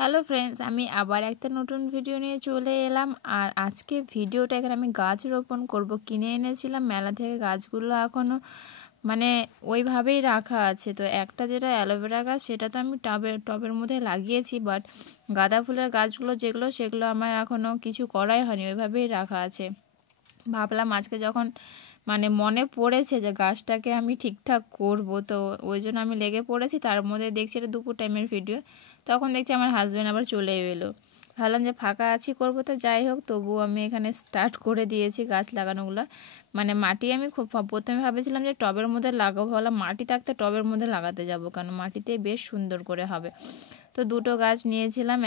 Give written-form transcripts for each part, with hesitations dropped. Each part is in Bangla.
হ্যালো ফ্রেন্ডস, আমি আবার একটা নতুন ভিডিও নিয়ে চলে এলাম। আর আজকে ভিডিওটা এখানে আমি গাছ রোপণ করব। কিনে এনেছিলাম মেলা থেকে, গাছগুলো এখনও মানে ওইভাবেই রাখা আছে। তো একটা যেটা অ্যালোভেরা গাছ, সেটা তো আমি টবের মধ্যে লাগিয়েছি, বাট গাঁদা ফুলের গাছগুলো যেগুলো, সেগুলো আমার এখনও কিছু করাই হয়নি, ওইভাবেই রাখা আছে। ভাবলাম আজকে যখন মনে পড়েছে যে গাছটাকে আমি ঠিকঠাক করব, তো ওই জন্য আমি লেগে পড়েছি। তার মধ্যে দেখছি এটা দুপুর টাইমের ভিডিও, তখন দেখছি আমার হাজব্যান্ড আবার চলে এলো। ভাবলাম যে ফাঁকা আছি, করব, তো যাই হোক, তবুও আমি এখানে স্টার্ট করে দিয়েছি গাছ লাগানোগুলো। মাটি আমি খুব প্রথমে ভাবেছিলাম যে টবের মধ্যে লাগাবো, ভাবলাম মাটি থাকতে টবের মধ্যে লাগাতে যাব, কারণ মাটিতে বেশ সুন্দর করে হবে। তো দুটো গাছ নিয়েছিলাম,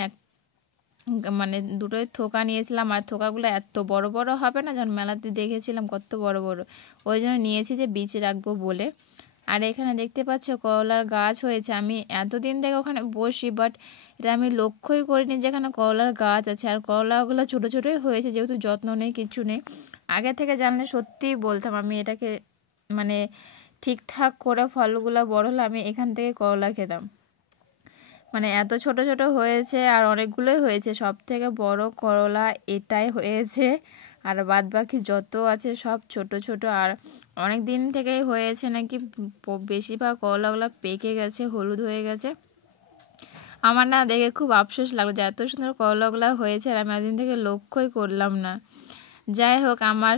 দুটোই থোকা নিয়েছিলাম। আর থোকাগুলো এত বড় বড় হবে না, যখন মেলাতে দেখেছিলাম কত বড় বড়, ওই জন্য নিয়েছি যে বীজ রাখবো বলে। আর এখানে দেখতে পাচ্ছ করলার গাছ হয়েছে। আমি এতদিন থেকে ওখানে বসি, বাট এটা আমি লক্ষ্যই করিনি যে এখানে করলার গাছ আছে। আর করলাগুলো ছোটো ছোটোই হয়েছে, যেহেতু যত্ন নেই, কিছু নেই। আগে থেকে জানলে সত্যিই বলতাম, আমি এটাকে ঠিকঠাক করে ফলগুলো বড় হলে আমি এখান থেকে করলা খেতাম। এত ছোট ছোট হয়েছে, আর অনেকগুলোই হয়েছে। সব থেকে বড় করলা এটাই হয়েছে, আর বাদ বাকি যত আছে সব ছোট ছোট। আর অনেক দিন থেকেই হয়েছে নাকি, বেশিরভাগ করলাগুলো পেকে গেছে, হলুদ হয়ে গেছে। আমার না দেখে খুব আফসোস লাগলো যে এত সুন্দর করলাগুলো হয়েছে, আর আমি একদিন থেকে লক্ষ্যই করলাম না। যাই হোক, আমার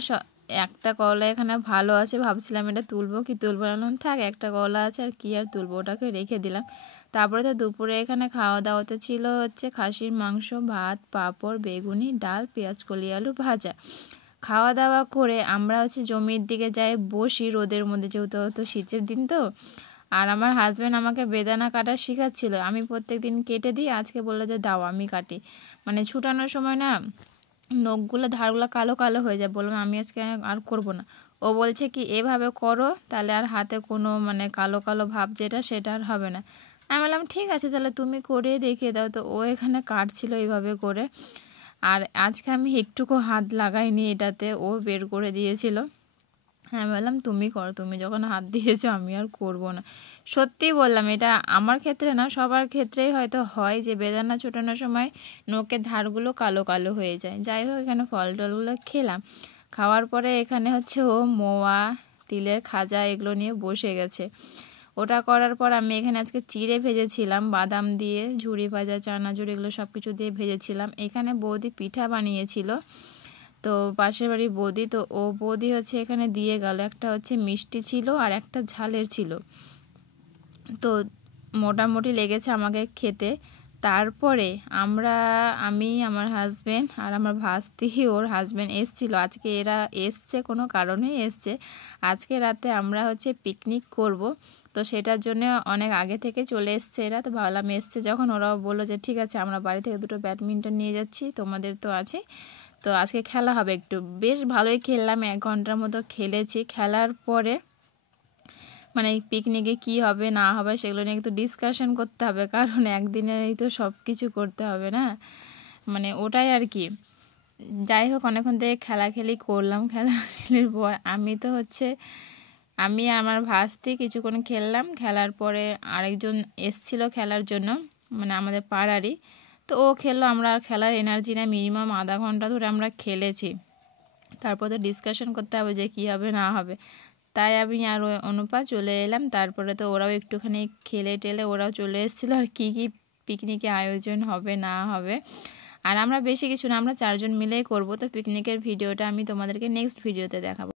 একটা করলা এখানে ভালো আছে, ভাবছিলাম এটা তুলবো কি তুলবো না, থাক, একটা করলা আছে আর কি আর তুলবো, ওটাকে রেখে দিলাম। তারপরে তো দুপুরে এখানে খাওয়া দাওয়াতে ছিল হচ্ছে খাসির মাংস, ভাত, পাঁপড়, বেগুনি, ডাল, পেঁয়াজ কলি, আলু ভাজা। খাওয়া দাওয়া করে আমরা হচ্ছে জমির দিকে যাই বসি রোদের মধ্যে, যেহেতু শীতের দিন তো। আর আমার হাজব্যান্ড আমাকে বেদানা কাটা শেখাচ্ছিল, আমি প্রত্যেক দিন কেটে দিই, আজকে বললো যে দাও আমি কাটি। ছুটানোর সময় না নখগুলো, ধারগুলো কালো কালো হয়ে যায়। বললাম আমি আজকে আর করব না। ও বলছে কি এভাবে করো, তাহলে আর হাতে কোনো কালো কালো ভাব যেটা, সেটা আর হবে না। আমি বললাম ঠিক আছে, তাহলে তুমি করে দেখিয়ে দাও। তো ও এখানে কাটছিল এইভাবে করে। আর আজকে আমি একটুকু হাত লাগাইনি এটাতে, ও বের করে দিয়েছিল। হ্যাঁ, বললাম তুমি করো, তুমি যখন হাত দিয়েছো আমি আর করব না। সত্যিই বললাম, এটা আমার ক্ষেত্রে না, সবার ক্ষেত্রেই হয়তো হয় যে বেদানা ছোটানোর সময় নখের ধারগুলো কালো কালো হয়ে যায়। যাই হোক, এখানে ফল টলগুলো খেলাম। খাওয়ার পরে এখানে হচ্ছে ও মোয়া, তিলের খাজা এগুলো নিয়ে বসে গেছে। ওটা করার পর আমি এখানে আজকে চিড়ে ভেজেছিলাম, বাদাম দিয়ে, ঝুড়ি ভাজা, চানাচুর, এগুলো সব কিছু দিয়ে ভেজেছিলাম। এখানে বৌদি পিঠা বানিয়েছিল, তো পাশের বাড়ির বৌদি, তো ও বৌদি হচ্ছে এখানে দিয়ে গেল। একটা হচ্ছে মিষ্টি ছিল আর একটা ঝালের ছিল, তো মোটামুটি লেগেছে আমাকে খেতে। তারপরে আমি, আমার হাজব্যান্ড আর আমার ভাস্তি, ওর হাজব্যান্ড এসছিল আজকে। এরা এসছে কোনো কারণেই এসছে। আজকে রাতে আমরা হচ্ছে পিকনিক করব, তো সেটার জন্য অনেক আগে থেকে চলে এসছে এরা। তো ভাবলাম এসছে যখন, ওরাও বললো যে ঠিক আছে, আমরা বাড়ি থেকে দুটো ব্যাডমিন্টন নিয়ে যাচ্ছি, তোমাদের তো আছে, তো আজকে খেলা হবে। একটু বেশ ভালোই খেললাম, 1 ঘন্টার মতো খেলেছি। খেলার পরে পিকনিকে কি হবে না হবে সেগুলো নিয়ে একটু ডিসকাশন করতে হবে, কারণ একদিনেরই তো সব কিছু করতে হবে না, ওটাই আর কি। যাই হোক, অনেকক্ষণ থেকে খেলাখেলি করলাম। খেলাখেলির পর আমি আমার ভাস্তি কিছুক্ষণ খেললাম। খেলার পরে আরেকজন এসছিল খেলার জন্য, আমাদের পাড়ারই, তো ও খেললো। আমরা আর খেলার এনার্জি না, মিনিমাম আধা ঘন্টা ধরে আমরা খেলেছি। তারপর তো ডিসকাশন করতে হবে যে কী হবে না হবে, তাই আমি আর অনুপা চলে এলাম। তারপরে তো ওরাও একটুখানি খেলে টেলে ওরাও চলে এসেছিলো, আর কী কী পিকনিকে আয়োজন হবে না হবে। আর আমরা বেশি কিছু না, আমরা 4 জন মিলেই করব। তো পিকনিকের ভিডিওটা আমি তোমাদেরকে নেক্সট ভিডিওতে দেখাবো।